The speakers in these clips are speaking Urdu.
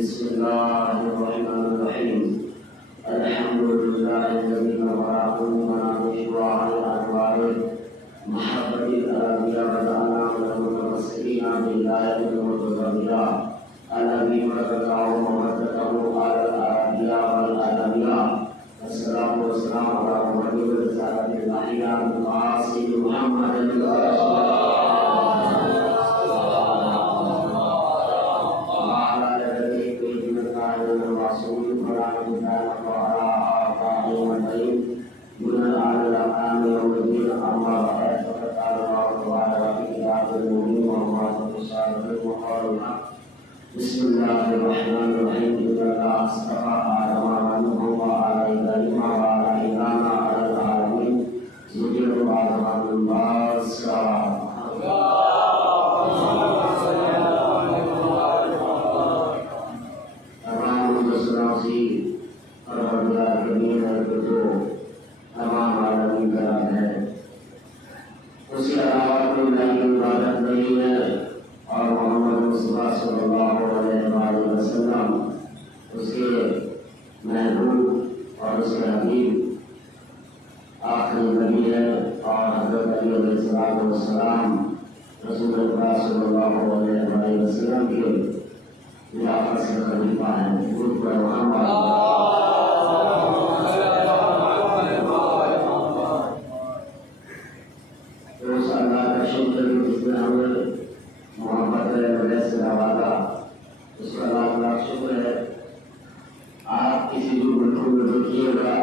بسم الله الرحمن الرحيم الحمد لله الذي نفع قلوبنا بشرع الأنوار محبة الأنبياء بدأنا له متمسكين بالآية المتضمنة الذي رزقه ومدته على الأنبياء والأنبياء الصلاة والسلام على محمد رسالة الأحياء القاسم محمد بسم الله الرحمن الرحيم إن الله اصطفى آدم ونوح وآل إبراهيم وآل عمران على العالمين ذكر آدم بالباسرة تمام الدستوري پروردگار کریم ہے جو تمام عالمین کا رب ہے، اس کے علاوہ کوئی نئی عبادت نہیں ہے، اور محمد مصطفیٰ صلی اللہ علیہ وآلہ وسلم اس کے محبوب اور اس کے حبیب آخری نبی ہے، اور حضرت علی علیہ السلام رسول اللہ صلی اللہ علیہ وآلہ وسلم کے خلافت سے خلیفہ ہیں۔ درود پر محمد اس اللہ کا شکر جس نے ہمیں محبت وجہ سے نوازا، اس کا لاکھ لاکھ شکر ہے۔ آپ کسی بھی ملک میں دیکھیے گا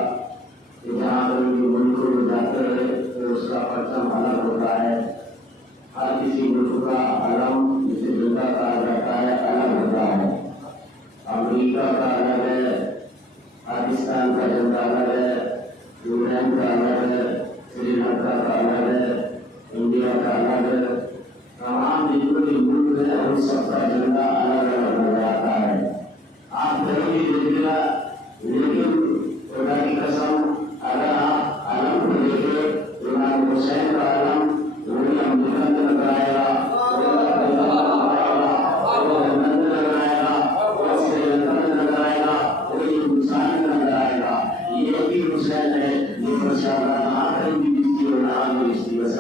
کہ جہاں پر بھی ملک میں جاتے ہیں تو اس کا پرچم الگ ہوتا ہے، ہر کسی ملک کا علم جسے جھنڈا کہا جاتا ہے الگ ہوتا ہے۔ امریکہ کا الگ ہے، پاکستان کا جھنڈا الگ ہے، انگلینڈ کا الگ ہے، سری لنکا کا الگ ہے، انڈیا کا الگ ہے، تمام جتنے بھی ملک ہیں ان سب کا جھنڈا الگ الگ نظر آتا ہے۔ آپ کہیں بھی دیکھیے گا، لیکن خدا کی قسم اگر آپ علم کو دیکھیں تو امام حسین کا علم وہی امریکہ میں نظر آئے گا، وہی لندن میں نظر آئے گا، وہی سری لنکا میں نظر آئے گا، وہی ہندوستان میں نظر آئے گا۔ یہ بھی حسین ہے جو ماشاءاللہ نہ کہیں بھی بجتی اور نہ بھی بجتی بس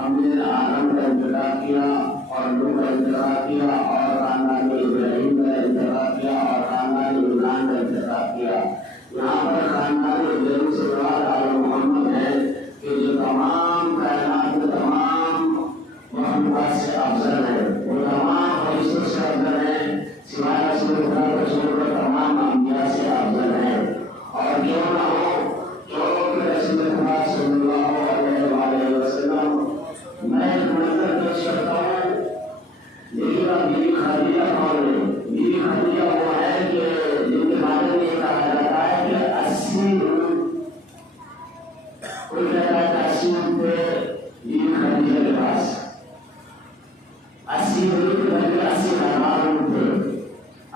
ہم نے آدم کا انتخاب کیا اور نوح کا انتخاب کیا اور خاندان ابراہیم کا انتخاب کیا اور خاندان عمران کا انتخاب کیا۔ یہاں پر خاندان ابراہیم سے مراد آل محمد ہے کہ جو تمام کائنات میں تمام مخلوقات سے افضل ہے، وہ تمام فرشتوں سے افضل ہے، سوائے رسول خدا کو چھوڑ کر تمام انبیاء سے افضل ہے۔ اور کیوں نہ ہو جو رسول خدا صلی اللہ علیہ وآلہ وسلم میں ایک منظر پیش کرتا ہوں، لیکن اب بیوی خدیجہ کون ہے؟ بیوی خدیجہ وہ ہے کہ جن کے بارے میں یہ کہا جاتا ہے کہ 80 کوئی کہتا ہے کہ 80 تھے بیوی خدیجہ کے پاس، 80 بلکہ 80,000 تھے۔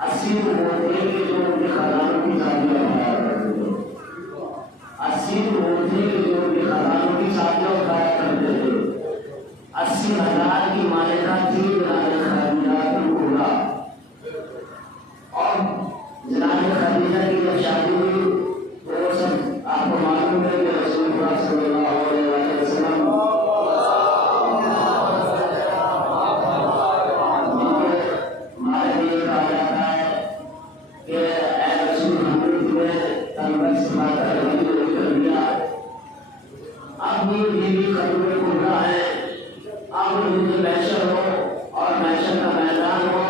80 وہ تھے کہ جو ان کے خزانوں کی چابیاں اٹھایا کرتے تھے، 80 وہ تھے کہ جو ان کے خزانوں کی چابیاں اٹھایا کرتے تھے۔ 80,000 کی مالکہ تھی جناب خدیجہ الکبریٰ، اور جناب خدیجہ کی جب شادی ہوئی تو وہ سب آپ کو معلوم ہے کہ رسول اللہ صلی اللہ علیہ وسلم ہمارے لیے کہا جاتا ہے کہ اے رسول ہم نے تمہیں تنبل سکھا کر ولی کر دیا، اب یہ بیوی خدیجہ الکبریٰ ہے، اب مجھے محشر ہو اور محشر کا میدان ہو،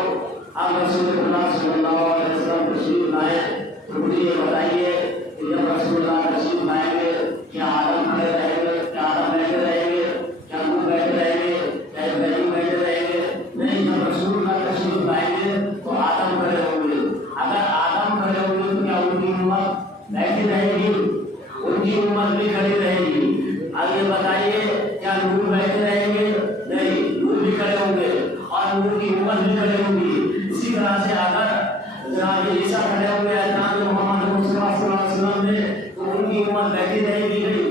اب رسول اللہ صلی اللہ علیہ وسلم تشریف لائیں تو مجھے یہ بتائیے کہ جب رسول اللہ تشریف لائیں گے کیا آدم کھڑے رہیں گے، کیا آدم بیٹھے رہیں گے، کیا نوح بیٹھے رہیں گے، کیا ابراہیم بیٹھے رہیں گے؟ نہیں، جب رسول اللہ تشریف لائیں گے تو آدم کھڑے ہوں گے۔ اگر آدم کھڑے ہوں گے تو کیا ان کی امت بیٹھی رہے گی؟ ان کی امت بھی کھڑی رہے گی۔ آگے بتائیے کیا نوح بیٹھے رہیں گے؟ نہیں، نوح بھی کھڑے ہوں گے اور نوح کی امت بھی کھڑے ہوں گی۔ اسی طرح سے اگر جناب عیسیٰ کھڑے ہوں گے جناب محمد مصطفیٰ صلی اللہ علیہ وسلم نے تو ان کی امت بیٹھی رہے گی، نہیں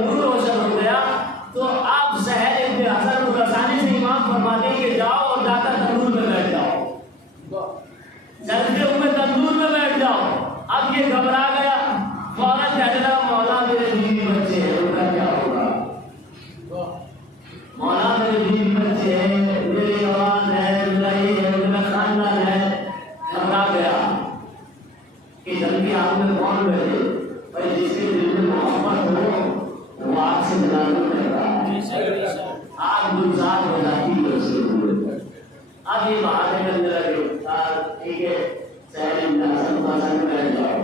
تنور روشن ہو گیا تو آپ سہیل ابن حسن خراسانی سے امام فرماتے ہیں کہ جاؤ اور جا کر تنور میں بیٹھ جاؤ، جلتے ہوئے تندور میں بیٹھ جاؤ۔ اب یہ گھبرا گیا، فوراً کہنے لگا مولا میرے بیوی بچے ہیں، ان کا کیا ہوگا؟ مولا میرے بیوی بچے ہیں، میری اولاد ہے، میرا خاندان ہے۔ گھبرا گیا کہ جلدی آپ میں کون بیٹھے؟ بھائی جس کے دل میں محبت ہو وہ آگ سے جلانا پڑتا ہے، آگ گلزار ہو جاتی ہے اس کے دل۔ اب یہ بہانے کرنے لگے، ٹھیک ہے سہیل ابن حسن خراسانی میں بیٹھ جاؤ۔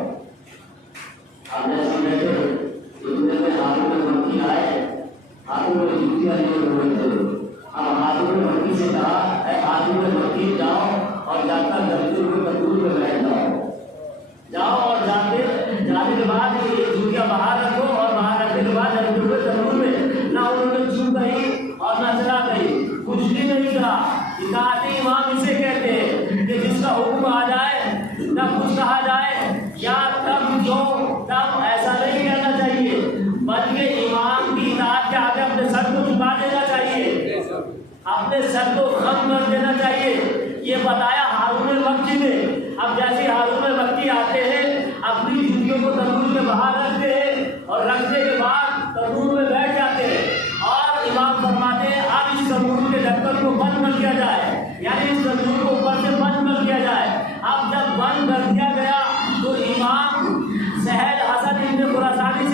اب جیسے بیٹھے اتنے میں ہاتھوں میں مکھی آئے، ہاتھوں میں جوتیاں لیے ہوئے تھے۔ اب ہاتھوں میں مکھی سے کہا اے ہاتھوں میں مکھی جاؤ اور جا کر جلتے ہوئے تندور میں بیٹھ جاؤ اور جانے کے بعد یہ جوتیاں باہر رکھو اور باہر رکھنے کے بعد جلتے ہوئے تندور میں نہ انہوں نے چھو گئی اور نہ چلا گئی، کچھ بھی نہیں کہا۔ اطاعت امام اسے کہتے ہیں کہ جس کا حکم آ جائے نہ کچھ کہا جائے یا تب جو تب ایسا نہیں کہنا چاہیے، بلکہ امام کی اطاعت کے آگے اپنے سر کو جھکا دینا چاہیے، اپنے سر کو خم کر دینا چاہیے۔ یہ بتایا ہارون مکی نے۔ اب جیسے ہارون مکی آتے ہیں اپنی جوتیوں کو تندور کے باہر رکھتے ہیں اور رکھنے کے بعد تندور میں بیٹھ جاتے ہیں اور امام فرماتے ہیں اب اس تندور کے ڈھکن کو بند کر دیا جائے، یعنی اس تندور کو اوپر سے بند کر دیا جائے۔ اب جب بند کر دیا گیا تو امام سہیل حسن ابن خراسانی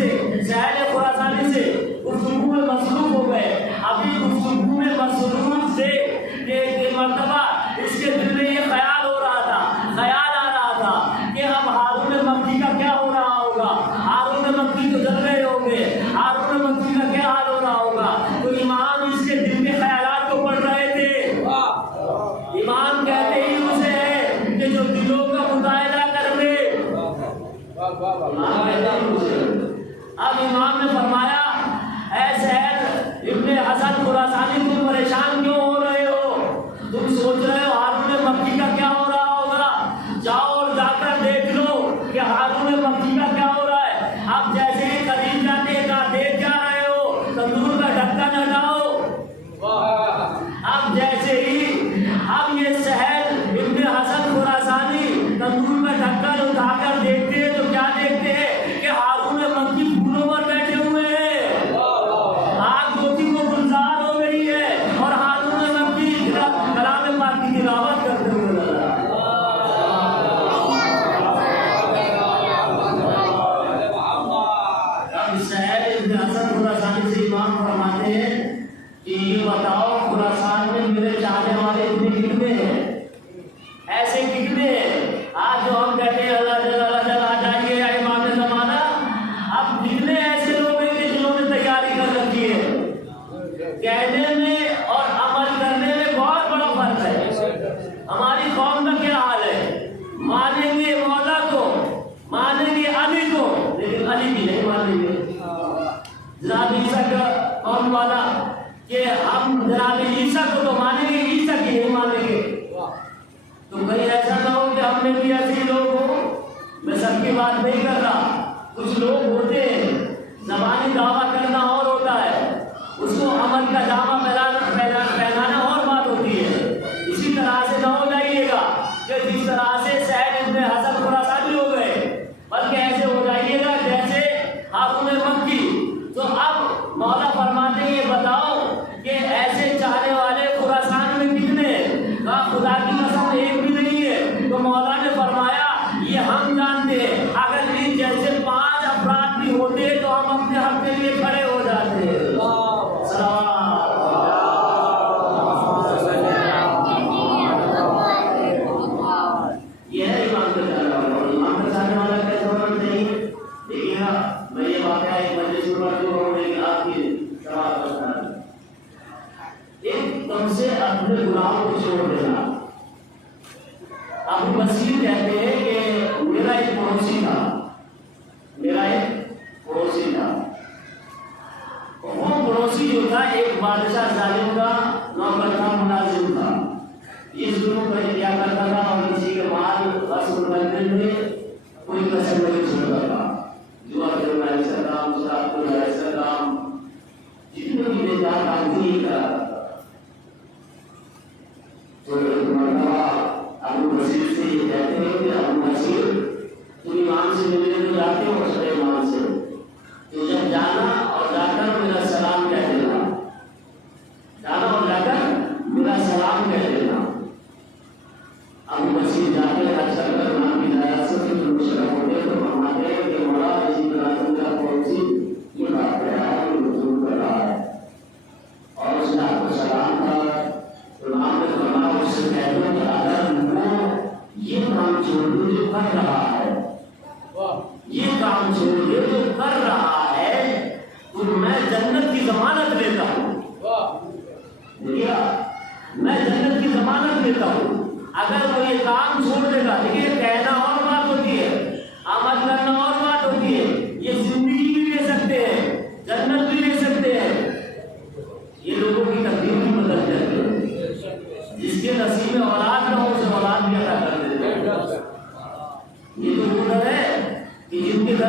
سے گفتگو میں مصروف ہو گئے۔ ابھی گفتگو میں مصروف سے ایک مرتبہ اس کے دل میں یہ خیال آ رہا تھا کہ اب ہارون مکی کا کیا ہو رہا ہوگا، ہارون مکی تو جل رہے ہوں گے، ہارون مکی کا کیا حال ہو رہا ہوگا۔ تو امام اس کے دل کے خیالات کو پڑھ رہے تھے۔ امام کہتے ہی اسے ہے کہ جو دلوں کا مطالعہ کر لے۔ اب امام نے فرمایا اے سہیل ابن حسن خراسانی تم پریشان کیوں ہو رہے ہو؟ تم سوچ رہے ہو ہارون مکی کا کیا ہو رہا ہوگا؟ جاؤ اور جا کر دیکھ لو کہ ہارون مکی کا کیا ہو رہا ہے۔ اب جیسے ہی قریب جاتے کہا دیکھ جا رہے ہو تندور کا ڈھکن ہٹاؤ۔ اب جیسے ہی اب یہ سہیل ابن حسن خراسانی تندور میں ڈھکن اٹھا کر دیکھتے ہیں تو کیا دیکھتے ہیں کہ ہارون مکی پھولوں پر بیٹھے ہوئے ہیں، آگ جوتی کو گلزار ہو گئی ہے اور ہارون مکی کلام پاک کی تلاوت کرتے ہوئے نظر آ رہے ہیں۔ اب سہیل ابن حسن خراسانی سے امام فرماتے ہیں کہ یہ بتاؤ خراسان میں میرے چاہنے والے اتنے کتنے ہیں، ایسے کتنے ہیں؟ آج جو ہم کہتے ہیں اللہ جل آ جائیے یا امام زمانہ، اب کتنے ایسے لوگ ہیں کہ جنہوں نے تیاری کر رکھی ہے؟ کہنے میں اور عمل کرنے میں بہت بڑا فرق ہے۔ ہماری قوم کا کیا حال ہے؟ مانیں گے مولا کو، مانیں گے علی کو، لیکن علی کی نہیں مانیں گے۔ جناب عیسیٰ کا قوم والا کہ ہم جناب عیسیٰ کو تو مانیں گے، عیسیٰ کی نہیں مانیں گے۔ تو کہیں ایسا نہ ہو کہ ہم میں بھی ایسے لوگ ہوں۔ میں سب کی بات نہیں کر رہا، کچھ لوگ ہوتے ہیں زبانی دعویٰ کرنا اور ہوتا ہے، اس کو عمل کا جامہ پہنانا اور بات ہوتی ہے۔ اسی طرح سے نہ ہو جائیے گا کہ جس طرح سے سہیل ابن حسن خراسانی ہو گئے، بلکہ ایسے ہو جائیے گا جیسے ہارون مکی۔ تو اب مولا فرماتے ہیں یہ بتاؤ کہ ایسے چاہنے والے خراسان میں کتنے ہیں؟ کہا خدا کی قسم ایک بھی نہیں ہے۔ تو مولا نے فرمایا یہ ہم جانتے ہیں، اگر ان جیسے 5 افراد بھی ہوتے تو ہم اپنے حق کے لیے کھڑے ہو جاتے ہیں۔ یہ ہے امام کا چاہنے والا۔ امام کا چاہنے والا کیسے ہونا چاہیے؟ دیکھیے گا میں یہ واقعہ ایک مجلس آپ کی سوال کرتا ہے، ایک تم سے اپنے گناہوں کو چھوڑ دینا۔ ابو بصیر کہتے ہیں کہ میرا ایک پڑوسی تھا، وہ پڑوسی جو تھا ایک بادشاہ ظالم کا نوکر تھا، ملازم تھا۔ اس ظلم پر کیا کرتا تھا اور کسی کے مال غصب کرنے میں کوئی کسر نہیں چھوڑتا تھا۔ جو علیہ السلام، شراب علیہ السلام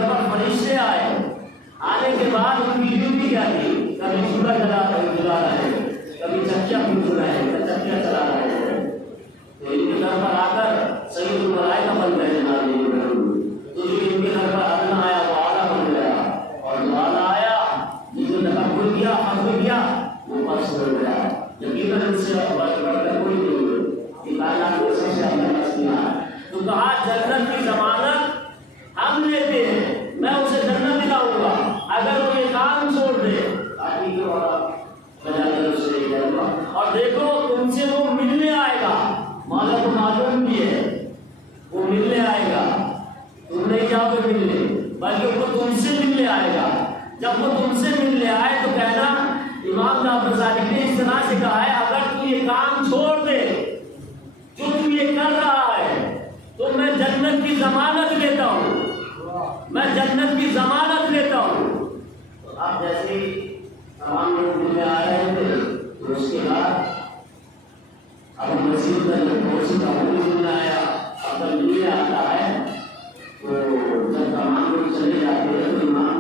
گھر پر فرشتے آئے، آنے کے بعد ان کی ڈیوٹی کیا تھی؟ کبھی چولہا جلا رہے، کبھی چکیا پھونک رہے، چکیا چلا رہے ہیں۔ تو ان کے گھر پر آ کر سید الملائکہ بن گئے جناب تو جو ان کے گھر پر ادنا آیا وہ اعلیٰ بن گیا، اور جو اعلیٰ آیا جس نے تکبر کیا، فخر کیا، وہ پس ہو گیا۔ یقیناً ان سے بڑھ کر کوئی نہیں ہے، یہ کائنات میں سب سے اعلیٰ ہستیاں ہیں۔ تو کہا جنت کی ضمانت ہم لیتے ہیں، میں اسے جنت دلاؤں گا اگر وہ یہ کام چھوڑ دے۔ اور دیکھو تم سے وہ ملنے آئے گا، مولا کو معلوم بھی ہے وہ ملنے آئے گا، تم نہیں جاؤ گے ملنے بلکہ وہ تم سے ملنے آئے گا۔ جب وہ تم سے ملنے آئے تو کہنا، امام جعفر صادق نے اس طرح سے کہا ہے اگر تو یہ کام چھوڑ دے جو تو یہ کر رہا ہے تو میں جنت کی ضمانت لیتا ہوں، میں جنت کی ضمانت لیتا ہوں۔ تو اب جیسے تمام لوگ دل میں آ رہے تھے تو اس کے بعد اب مسجد کا جو بہت کا دل میں آیا، اب جب دل میں آتا ہے تو جب تمام لوگ چلے جاتے ہیں تو امام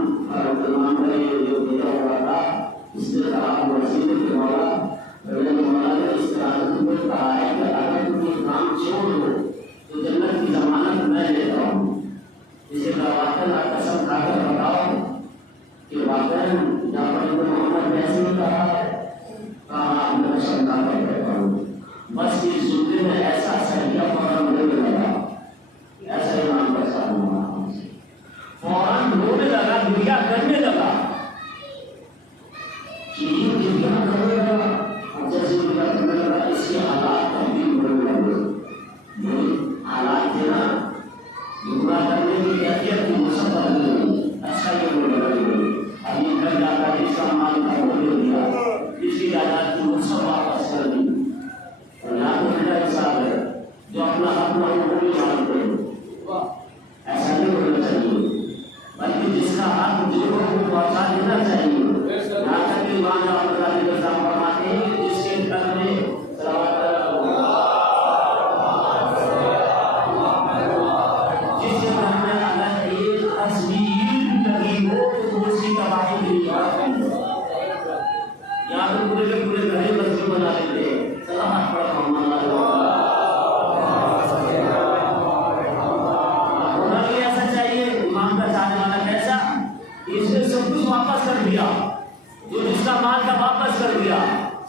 کا یہ جو دیتا ہوا تھا اس نے کہا مسجد کے مولا نے اس طرح سے کہا ہے کہ اگر تم یہ کام چھوڑ دو تو جنت کی ضمانت میں لیتا ہوں۔ اسے واقعہ قسم کھا کر بتاؤ کہ واقعہ جعفر بن محمد نے ایسے ہی کہا ہے، کہا میں قسم کھا کر کہتا ہوں۔ بس اس جملے میں ایسا سہیا فوراً رونے لگا، ایسا امام کا ساتھ ہوا، فوراً رونے لگا، دنیا کرنے لگا کہ یہ دنیا کرنے لگا، اور جیسے دنیا کرنے لگا اس کے حالات تبدیل ہونے لگے۔ یہ حالات تھے نا گناہ کرنے کی کیفیت کی مسبت بدل گئی، اچھا یہ ہونے لگے، ابھی گھر جا کر اس کا مال کا وہ دے دیا، اس کی جائیداد کی مسبت واپس کر دی۔ اور یہاں تو میرا حساب ہے جو اپنا اپنا وہ بھی مانتے ہیں، ایسا نہیں ہونا چاہیے، بلکہ جس کا حق جو کو پہنچا دینا چاہیے۔ یہاں تک کہ امام جعفر صادق کا صاحب فرماتے ہیں کہ جس کے گھر میں جس کے گھر میں اگر ایک تصویر بھی لگی ہو تو اس کی تباہی کے لیے یہاں پہ پورے کے پورے گھر مسجد بنا لیتے ہیں۔ سلامت پڑھا ہونا بھی ایسا چاہیے، امام کا چاہنے والا کیسا، اس نے سب کچھ واپس کر دیا، جو جس کا مال کا واپس کر دیا،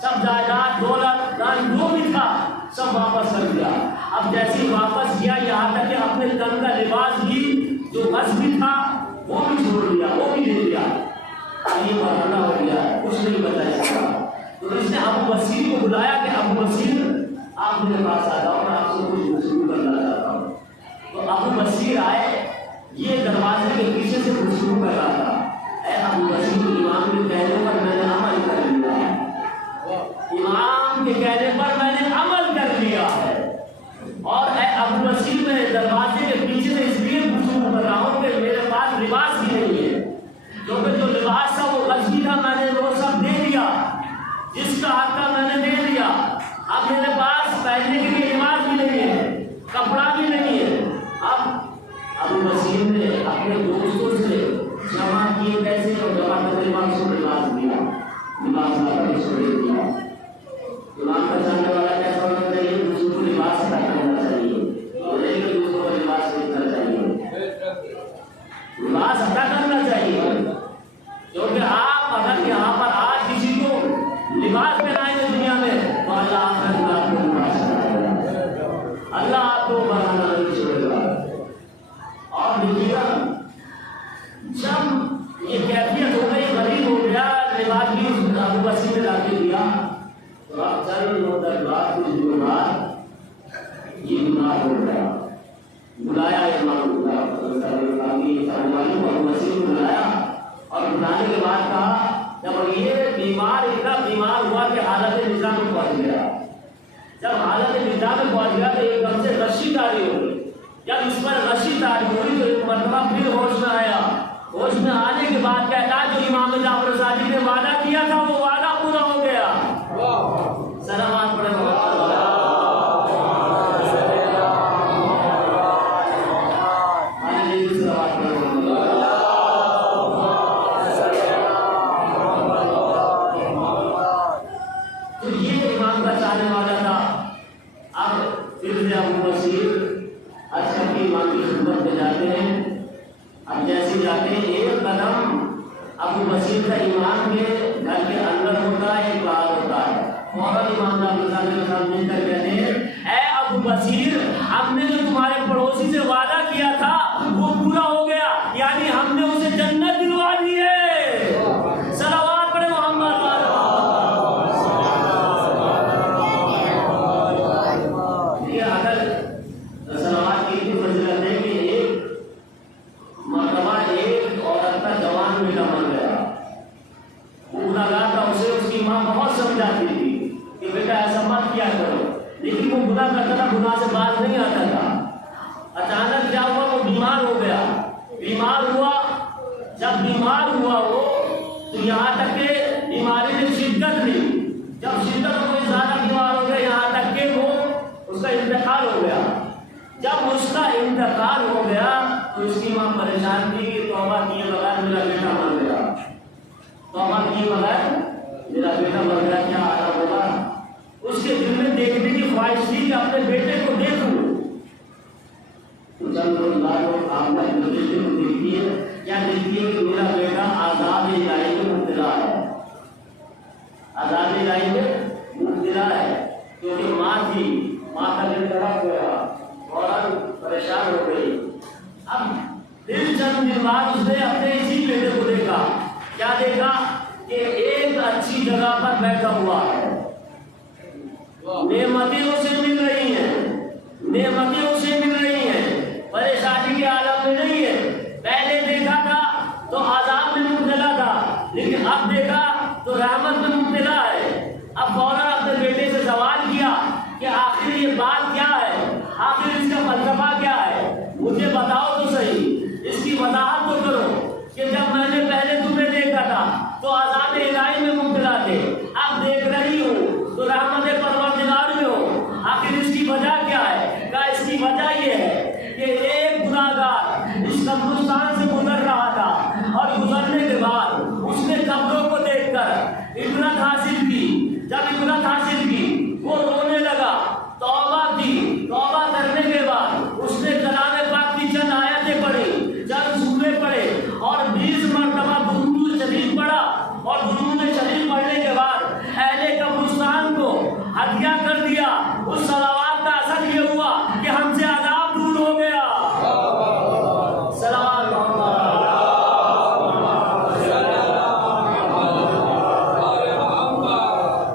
سب جائیداد دولت دان جو بھی تھا سب واپس کر دیا۔ اب جیسے واپس کیا یہاں تک کہ اپنے تن کا لباس بھی جو غصبی تھا وہ بھی چھوڑ دیا، وہ بھی دے دیا۔ یہ بہانا ہو گیا، کچھ نہیں بتا سکتا۔ تو اس نے ابو بصیر کو بلایا کہ ابو بصیر آپ میرے پاس آ جاؤ، میں آپ سے کچھ گفتگو کرنا چاہتا ہوں۔ تو ابو بصیر آئے، یہ دروازے کے پیچھے سے گفتگو کر رہا تھا۔ اے ابو بصیر، امام کے کہنے پر میں نے عمل کر لیا ہے، امام کے کہنے پر میں نے عمل کر لیا ہے۔ اور اے ابو بصیر، میں دروازے کے پیچھے سے اس لیے گفتگو کر رہا ہوں کہ میرے پاس لباس بھی نہیں ہے، کیونکہ جو لباس تھا وہ غصبی تھا، میں نے وہ سب دے دیا، جس کا حق تھا میں نے دے دیا۔ اب میرے پاس پہننے کے لیے لباس بھی نہیں ہے، کپڑا بھی نہیں ہے۔ اب ابو بصیر نے اپنے دوستوں سے جمع کیے پیسے اور جمع کرنے والوں کو لباس دیا، لباس لا کر اس کو دے دیا۔ امام کا چاہنے والا کیسا ہونا چاہیے؟ دوسروں کو لباس عطا کرنا چاہیے، اور ایک دوسروں کو لباس دینا چاہیے، لباس عطا کرنا چاہیے۔ کیونکہ آپ اگر یہاں پر آج کسی کو لباس پہنائیں گے دنیا میں تو اللہ آپ کو لباس پہنائے گا، اللہ آپ کو بڑھانا نہیں چھوڑے گا۔ اور دیکھیے جب یہ کیفیت ہو گئی، غریب ہو گیا، لباس بھی ابو بصیر نے لا کے دیا، تو اب چند مدت بعد کچھ دنوں بعد یہ بیمار ہو گیا۔ بلایا امام کو ابو بصیر کو بلایا، اور بلانے کے بعد کہا جب یہ بیمار اتنا بیمار ہوا کہ حالت نظام میں پہنچ گیا، جب حالت نظام میں پہنچ گیا تو ایک دم سے رشی تاری ہو گئی۔ جب اس پر رشی تاری ہوئی تو ایک مرتبہ پھر ہوش میں آیا، ہوش میں آنے کے بعد کہتا جو امام جعفر صادق نے وعدہ کیا تھا وہ وعدہ پورا ہو گیا۔ سلامات پڑھیں اللہ امام کی خدمت میں جاتے ہیں. اب جیسے جاتے ہیں ایک قدم ابو بصیر کا امام کے گھر کے اندر ہوتا ہے، ایک باہر ہوتا ہے. فوراً امام علیہ السلام مل کر کہتے ہیں اے ابو بصیر، ہم نے جو تمہارے پڑوسی سے وعدہ کیا تھا وہ پورا ہو گیا، یعنی ہم نے اسے جنت دلوا دی ہے. صلوات پڑھے محمد. یہ اگر صلوات کی فضیلت ہے کہ ایک مرتبہ ایک عورت کا جوان بیٹا مر گیا. وہ گناہگار تھا، اسے اس کی ماں بہت سمجھاتی تھی کہ بیٹا ایسا مت کیا کرو، لیکن وہ گناہ کرتا تھا، گناہ سے باز نہیں آتا تھا. اچانک کیا ہوا، وہ بیمار ہو گیا. بیمار ہوا، جب بیمار ہوا وہ تو یہاں تک کہ بیماری نے شدت لی. جب شدت میں زیادہ بیمار ہو گیا یہاں تک کہ وہ اس کا انتقال ہو گیا. جب اس کا انتقال ہو گیا تو اس کی ماں پریشان تھی کہ توبہ کیے بغیر میرا بیٹا مر گیا، توبہ کیے بغیر میرا بیٹا مر گیا، کیا عالم ہوگا. اس کے دل میں دیکھنے کی خواہش تھی کہ اپنے بیٹے کو دیکھوں. جب لوگ آپ نے اپنے بیٹے کو دیکھتی ہے، کیا دیکھتی ہے کہ میرا بیٹا عذاب الہی میں مبتلا ہے، عذاب الہی میں مبتلا ہے. کیونکہ ماں تھی، ماں کا دل تڑپ گیا اور پریشان ہو گئی. اب دل چند دن بعد اس نے اپنے اسی بیٹے کو دیکھا. کیا دیکھا کہ ایک اچھی جگہ پر بیٹھا ہوا ہے، نعمتیں اسے مل رہی ہیں، نعمتیں اسے مل رہی ہیں، پریشانی کے عالم میں نہیں ہے. پہلے دیکھا تھا تو عذاب میں مبتلا تھا، لیکن اب دیکھا تو رحمت میں مبتلا ہے. اب فوراً اپنے بیٹے سے سوال کیا کہ آخر یہ بات کیا ہے، آخر اس کا فلسفہ کیا ہے، مجھے بتاؤ تو صحیح، اس کی وضاحت تو کرو کہ جب میں نے پہلے تمہیں دیکھا تھا تو عذاب الہی میں مبتلا تھے، اب دیکھ رہی ہوں تو رحمت پروردگار میں ہو. آخر اس کی وجہ کیا ہے؟ کہا اس کی وجہ یہ ہے کہ ایک گناہگار اس قبرستان سے گزر رہا تھا اور گزرنے کے بعد اس نے قبروں کو دیکھ کر عبرت حاصل کی. جب عبرت حاصل کی وہ رونے لگا، توبہ کی. توبہ کرنے کے بعد اس نے کلام پاک کی چند آیتیں پڑھی، چند سورے پڑھے اور 20 مرتبہ درود شریف پڑھا. اور درود شریف پڑھنے کے بعد اہل قبرستان کو ہدیہ کر دیا. اس صلوات کا اثر یہ ہوا کہ ہم سے عذاب دور ہو گیا. صلوات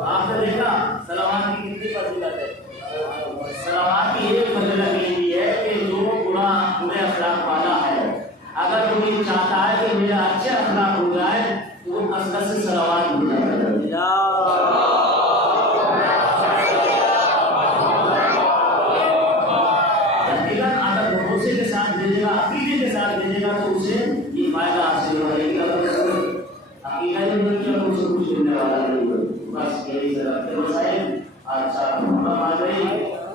آپ نے دیکھا صلوات کی کتنی فضیلت ہے. صلوات کی ایک فضیلت یہ ہے کہ جو برے اخلاق والا ہے، اگر وہ یہ چاہتا ہے کہ میرا اچھے اخلاق ہو جائے تو وہ کثرت سے صلوات بھیجا کرے. اگر بھروسے کے ساتھ بھیجے گا، عقیدے کے ساتھ بھیجے گا تو اسے یہ فائدہ حاصل ہو رہے گا. عقیدہ نہیں بن کیا تو اسے کچھ ملنے والا نہیں ہے. بس یہی ضرورت ہے. مسائل اچھا ہم آ گئی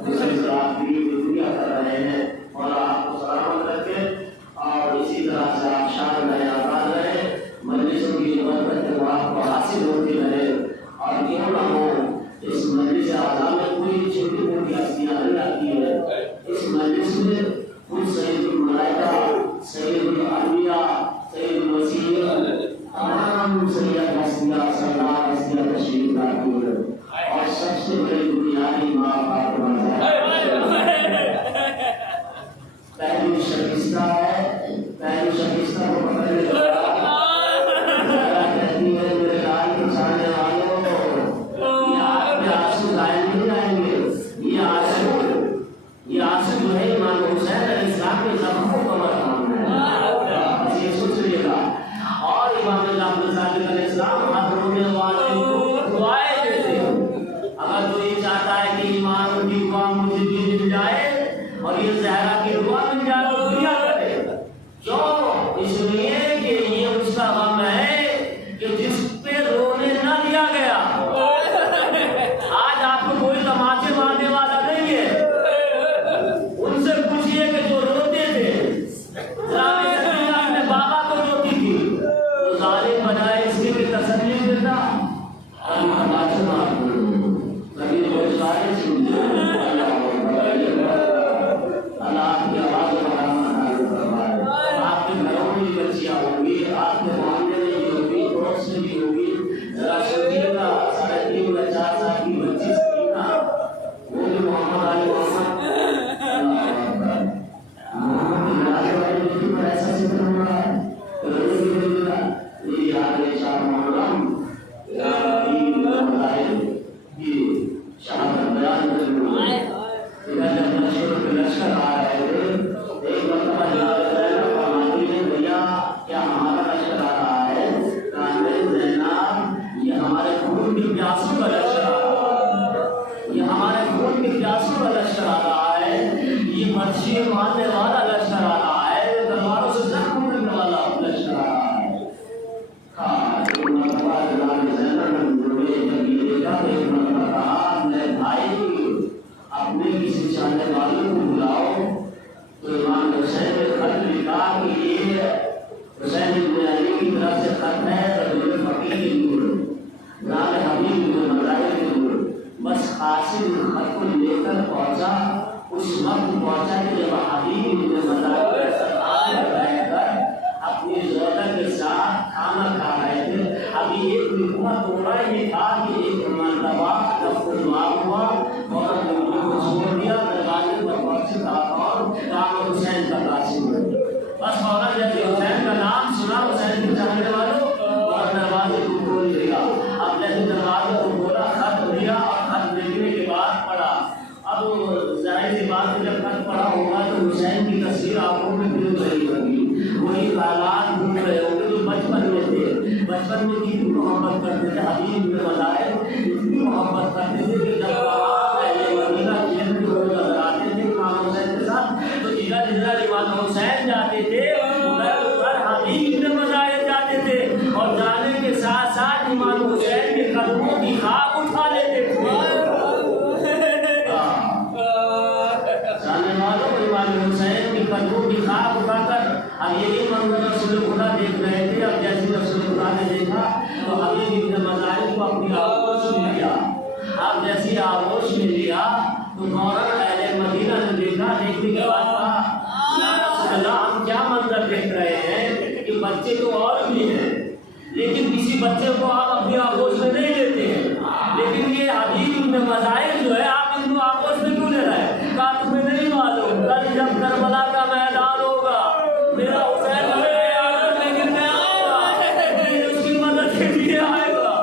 دوسری ضرورت کی دنیا کر رہے ہیں اور آپ کو سلامت رکھے اور اسی طرح سے آپ شان رہے، آباد رہے، مجلسوں کی برکت آپ کو حاصل ہوتی رہے. اور کیوں نہ ہو اس مجلس اعلیٰ میں کوئی چھوٹی موٹی ہستیاں نہیں آتی ہے. اس مجلس میں خود سید الملائکہ، سید الانبیاء، سید الوسیع، تمام سید ہستیاں، سردار ہستیاں تشریف لاتی ہے. اور سب سے بڑی بنیادی ماں فاطمہ پہلی شکستہ ہے، پہلی شکستہ کو پکڑنے کے بعد کہتی ہے میرے لال کے سامنے والوں یہ آپ کے آنسو ضائع نہیں جائیں گے. یہ آنسو جو ہے امام حسین علیہ السلام کے زخموں کا مرہم ہے. یہ سوچ لیے گا. اور امام جعفر صادق علیہ السلام ہاتھ رونے والے کو دعائیں دیتے ہیں. اگر تو یہ چاہتا ہے کہ ایمان کی دعا مجھے بھی مل جائے اور یہ زہرا کی دعا مل جائے تو دنیا کرے. کیوں؟ اس لیے کہ کہ یہ حسین بن علی کی طرف سے خط ہے رجل فقیر نور نام حبیب بن مظاہر نور بس قاصد خط کو لے کر پہنچا اس وقت پہنچا کہ جب حبیب بن مظاہر سرکار بیٹھ کر اپنی زوجہ کے ساتھ کھانا کھا رہے تھے ابھی ایک لقمہ توڑا یہ تھا کہ ایک مرتبہ جب کوئی دعا ہوا اور لقمے کو چھوڑ دیا دروازے پر پہنچے اور کام حسین کا قاسم بس فوراً جب حسین کا نام سنا حسین کے چاہنے والوں اور دروازے کو کھول دیا اب جیسے دروازے کو کھولا خط دیا اور خط دیکھنے کے بعد پڑھا اب ظاہر سی بات ہے جب خط پڑھا ہوگا تو حسین کی تصویر آنکھوں میں گھوم رہی ہوگی وہی حالات گھوم رہے ہوں گے جو بچپن میں تھے بچپن میں کتنی محبت کرتے تھے حبیب میں بتائے اتنی محبت کرتے تھے کہ جب پہلے مدینہ کھیل کے وہ نظر آتے تھے امام حسین کے ساتھ تو جدھر جدھر امام حسین جاتے تھے ادھر حبیب میں بظاہر جاتے تھے اور جانے کے ساتھ ساتھ امام حسین کے قدموں کی خاک اٹھا لیتے تھے حسین کی قدموں کی خاک اٹھا کر اب یہی منظر رسول خدا دیکھ رہے تھے اب جیسے رسول خدا نے دیکھا تو حبیب ابن مظاہر کو اپنی آغوش میں لیا اب جیسی آغوش میں لیا تو فوراً اہل مدینہ نے دیکھا دیکھنے کے بعد کہا یا رسول اللہ ہم کیا منظر دیکھ رہے ہیں کہ بچے تو اور بھی ہیں لیکن کسی بچے کو آپ اپنی آغوش میں نہیں لیتے ہیں لیکن یہ حبیب ابن مظاہر جو ہے آپ ان کو آغوش میں کیوں لے رہے ہیں کہا تمہیں نہیں معلوم کل جب کربلا کا میدان ہوگا میرا حسین لیکن میں آؤں گا اس کی مدد کے لیے آئے گا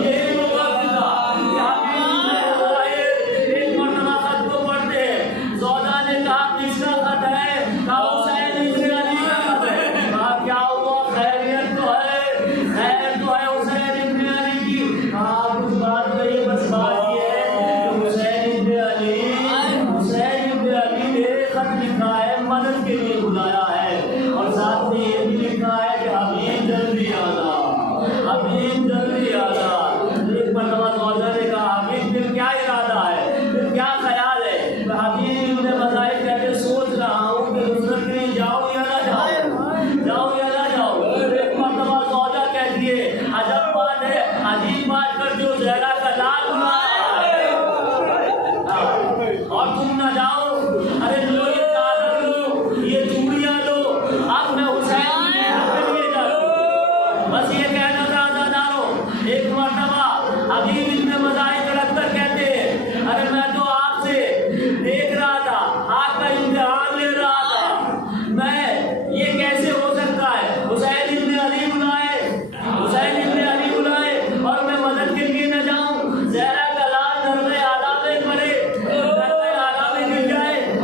یہی وہ وقت تھا کہ حبیب ایک مرتبہ خط کو پڑھتے ہیں زوجہ نے کہا کس کا خط ہے کہا حسین ابن علی کا خط ہے کہا کیا ہوا خیریت تو ہے خیر تو ہے حسین ابن علی کی کہا کچھ بات نہیں بس بات یہ ہے کہ حسین ابن علی نے خط لکھا ہے مدد کے لیے بلایا ہے اور ساتھ میں یہ بھی لکھا ہے کہ حبیب جلدی آنا حبیب جلدی آنا ایک مرتبہ زوجہ نے کہا حبیب پھر کیا ارادہ ہے پھر کیا خیال ہے تو حبیب نے بظاہر کہتے سوچ رہا ہوں کہ نصرت کے لیے جاؤ یا نہ جاؤ جاؤ یا نہ جاؤ ایک مرتبہ زوجہ کہتی ہے عجب بات ہے عجیب بات کر جو زہرا کا لال بنا اور تم نہ جاؤ ارے لو یہ چادر لو یہ چوڑیاں لو اب میں حسین کی کے لیے جاؤں بس یہ کہنا تھا عزادارو ایک مرتبہ حبیب ابن مظاہر رکھ کر کہتے ہیں ارے میں تو آپ سے دیکھ رہا تھا آپ کا امتحان لے رہا تھا میں یہ کیسے ہو سکتا ہے حسین ابن علی بلائے حسین ابن علی بلائے اور میں مدد کے لیے نہ جاؤں زہرا کا لال درد آلہ میں پڑے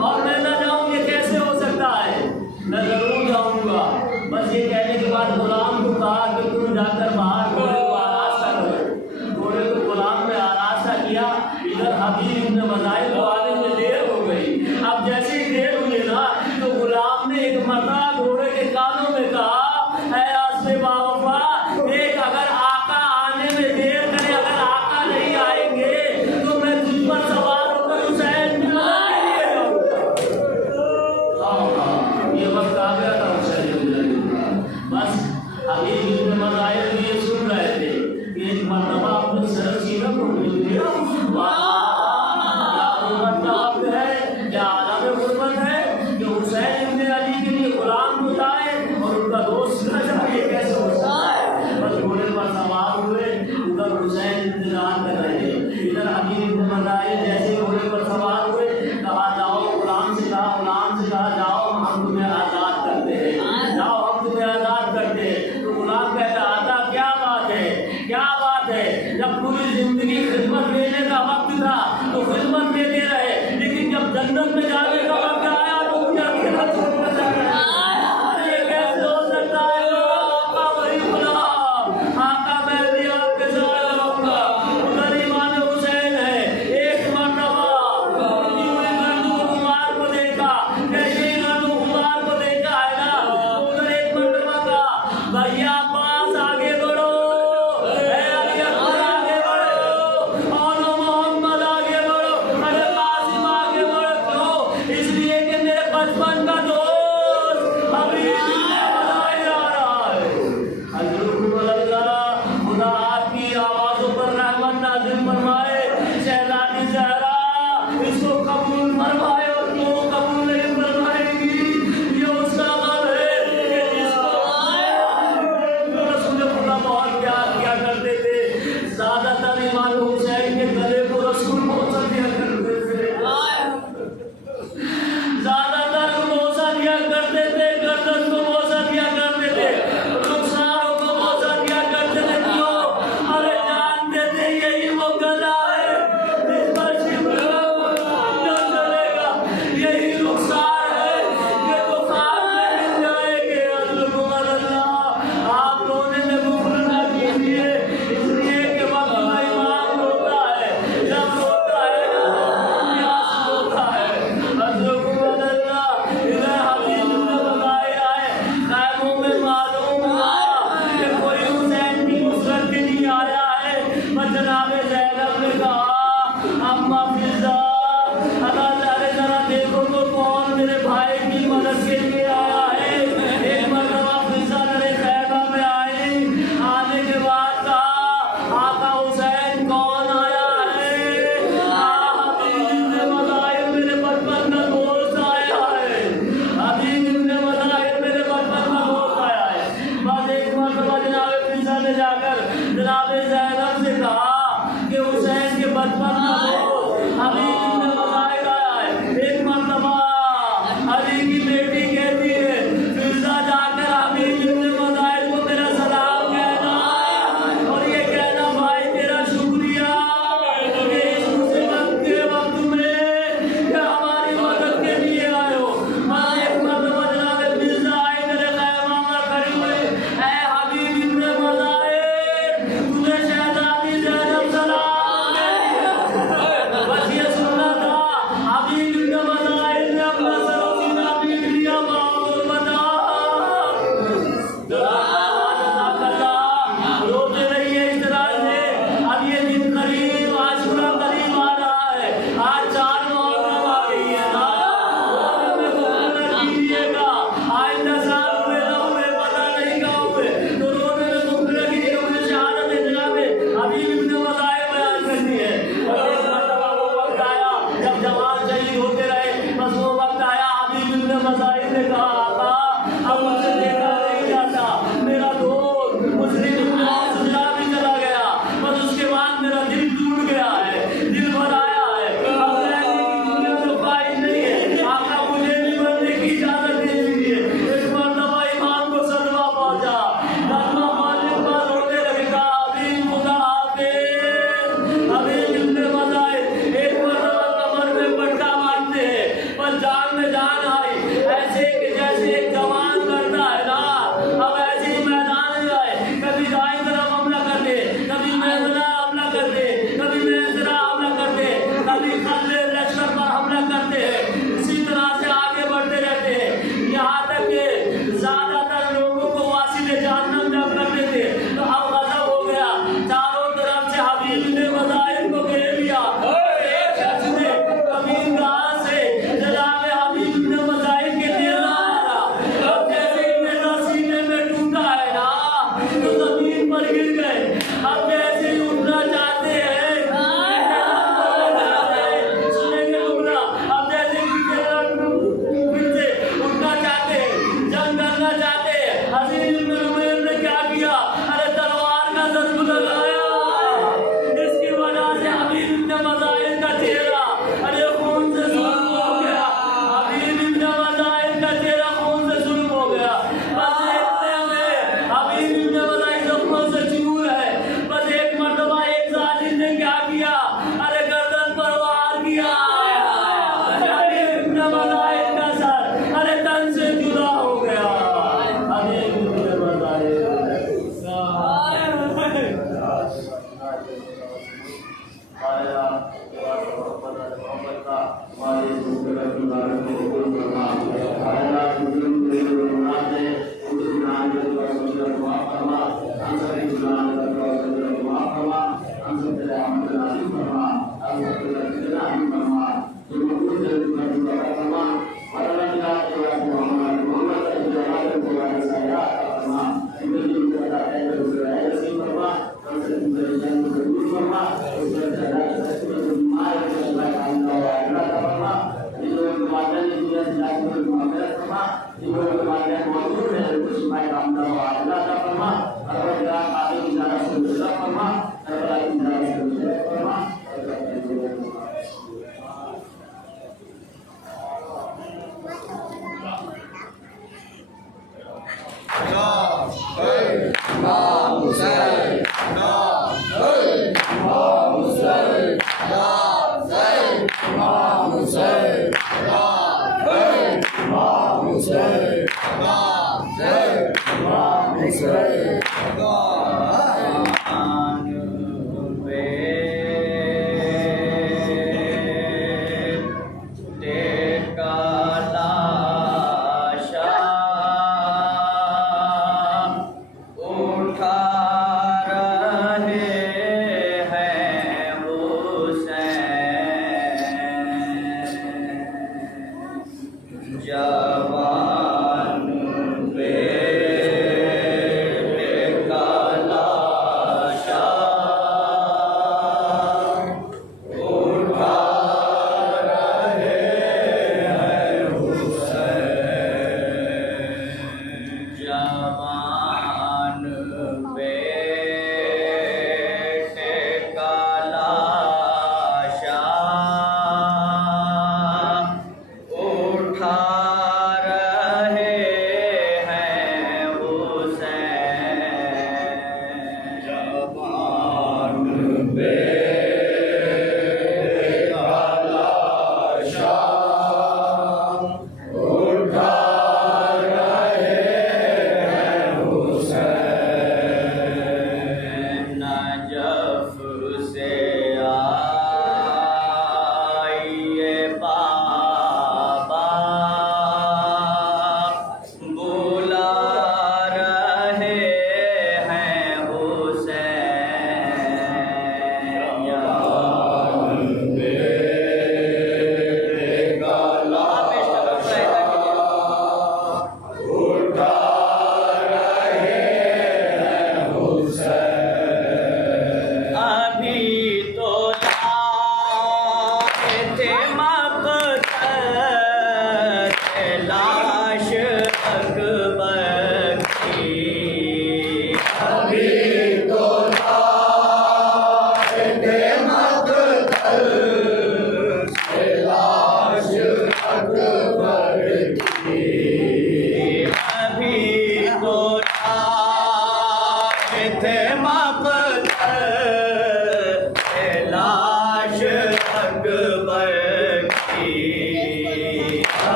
اور میں نہ جاؤں یہ کیسے ہو سکتا ہے میں ضرور جاؤں گا بس یہ کہنے کے بعد غلام کو کہا کہ تم جا کر باہر گھوڑے کو آراستہ کرو گھوڑے کو غلام نے آراستہ کیا ادھر حبیب ابن مظاہر کو آنے میں دیر ہو گئی اب جیسے ہی دیر ہوئی نا تو غلام نے ایک مرتبہ گھوڑے کے کانوں میں کہا اے آسف باوفا ایک اگر آقا آنے میں دیر کرے اگر آقا نہیں آئیں گے تو میں تجھ پر سوار ہو کر حسین کی مدد کے لیے جاؤں یہ وقت آ گیا تھا حسین ابن علی بس حبیب ابن مظاہر یہ سن رہے تھے کہ ایک مرتبہ اپنے سر سینہ کو مل گیا کیا غربت ہے کیا عالم غربت ہے کہ حسین ابن علی کے لیے غلام کو جائے اور ان کا دوست نہ جائے یہ کیسے ہو سکتا ہے بس گھوڑے پر سوار ہوئے ادھر حسین انتظار کر رہے تھے ادھر حبیب ابن مظاہر جیسے گھوڑے پر سوار ہوئے کہا جاؤ غلام سے کہا جاؤ ہم تمہیں آزاد کرتے ہیں جاؤ ہم تمہیں آزاد کرتے ہیں تو غلام کہتا آتا کیا بات ہے جب پوری زندگی خدمت دینے کا وقت تھا تو خدمت دیتے رہے لیکن جب جنت میں جانے کا وقت آیا تو کیا خدمت چھوڑ سکتا ہے یہ کیسے ہو سکتا ہے آقا وہی غلام آقا میں بھی آپ کے ساتھ رہوں گا ادھر امام حسین ہے ایک مرتبہ غبار کو دیکھا کیسے غبار کو کرنا چاہتے حسین بن عمیر نے کیا کیا؟ ارے تلوار کا ضرب لگایا، اس کی وجہ سے حبیب بن مظاہر کا چہرہ ارے خون سے سرخ ہو گیا، حبیب بن مظاہر کا چہرہ خون سے سرخ ہو گیا۔ بس اتنے میں حبیب بن مظاہر زخموں سے چور ہے، بس ایک مرتبہ ایک ظالم نے کیا کیا؟ ارے گردن پر وار کیا، حبیب بن مظاہر کا سر ارے تن سے جدا ہو گیا۔ حبیب بن مظاہر جوان بیٹے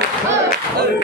Hey!